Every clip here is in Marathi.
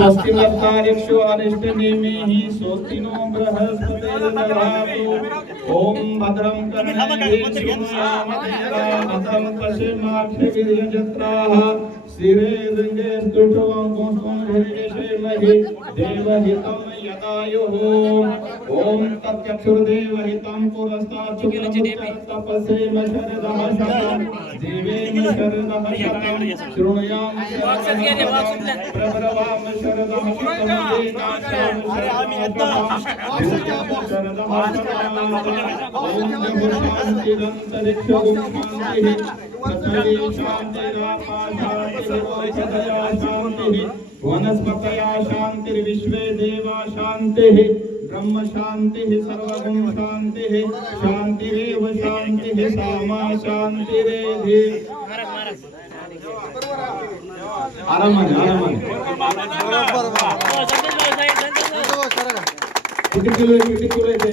स्वस्ति नर्तारिक्षो अरिष्टनेमिः स्वस्ति नो बृहस्पतिर्दधातु ओम भद्रं कर्णेभिः भद्रं पश्येमाक्षभिर्यजत्राः शिरे दृङ्गे स्तुष्टुवं पुष्पमभिर्यशेमहि देवहितं यदायुः ओम तत्चक्षुर्देवहितं पुरस्तात् तपसेम शरदः शतं देवेम शरदः शतं शृणुयाम प्रभरवाम शरदः शतं शरदः वनस्पतया शांतिर्विश्वे देवा शांतिः ब्रह्म शांतिः सर्वगुण शांतिः शांतिरेव शांतिः सामा शांतिरेधि आरामाने किती किलो येते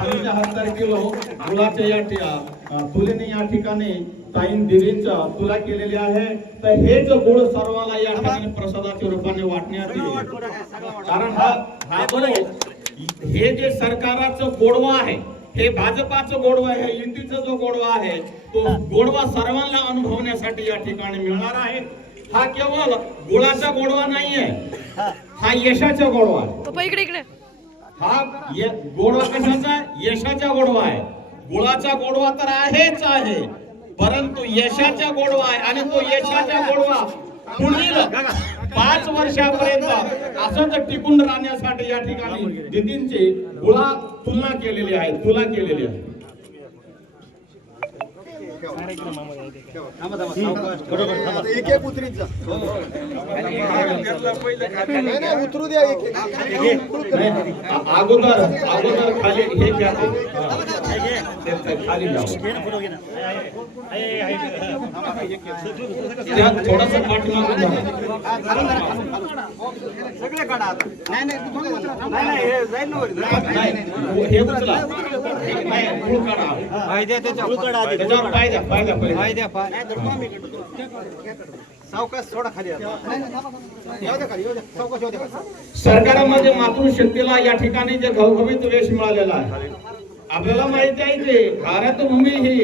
75 किलो मुलाच्या या तुलेने या ठिकाणी ताईन दिदींचा तुला केलेली आहे. तर हे जो गुळ सर्वांना या ठिकाणी प्रसादाच्या रूपाने वाटण्यात येईल. कारण हा हे जे सरकाराचं गोडवा आहे, हे भाजपाचं गोडवा आहे, युतीचा जो गोडवा आहे, तो गोडवा सर्वांना अनुभवण्यासाठी या ठिकाणी मिळणार आहे. हा केवळ गुळाचा गोडवा नाहीये, हा यशाचा गोडवा आहे. हा गोडवा कशाचा? यशाचा गोडवा आहे. गुळाचा गोडवा तर आहेच आहे, परंतु यशाचा गोडवा आहे. आणि तो यशाचा गोडवा पुढील 5 वर्षापर्यंत असंच टिकून राहण्यासाठी या ठिकाणी दिदींची गुळा तुलना केलेली आहे, तुला केलेली आहे. उतरू द्या अगोदर खाली हे घ्या, खाली थोडस पाठीमागून हे उचला, सरकारामध्ये मातृशक्तीला या ठिकाणी जे घवघवीत यश मिळालेला आहे. आपल्याला माहिती आहे की भारतभूमी ही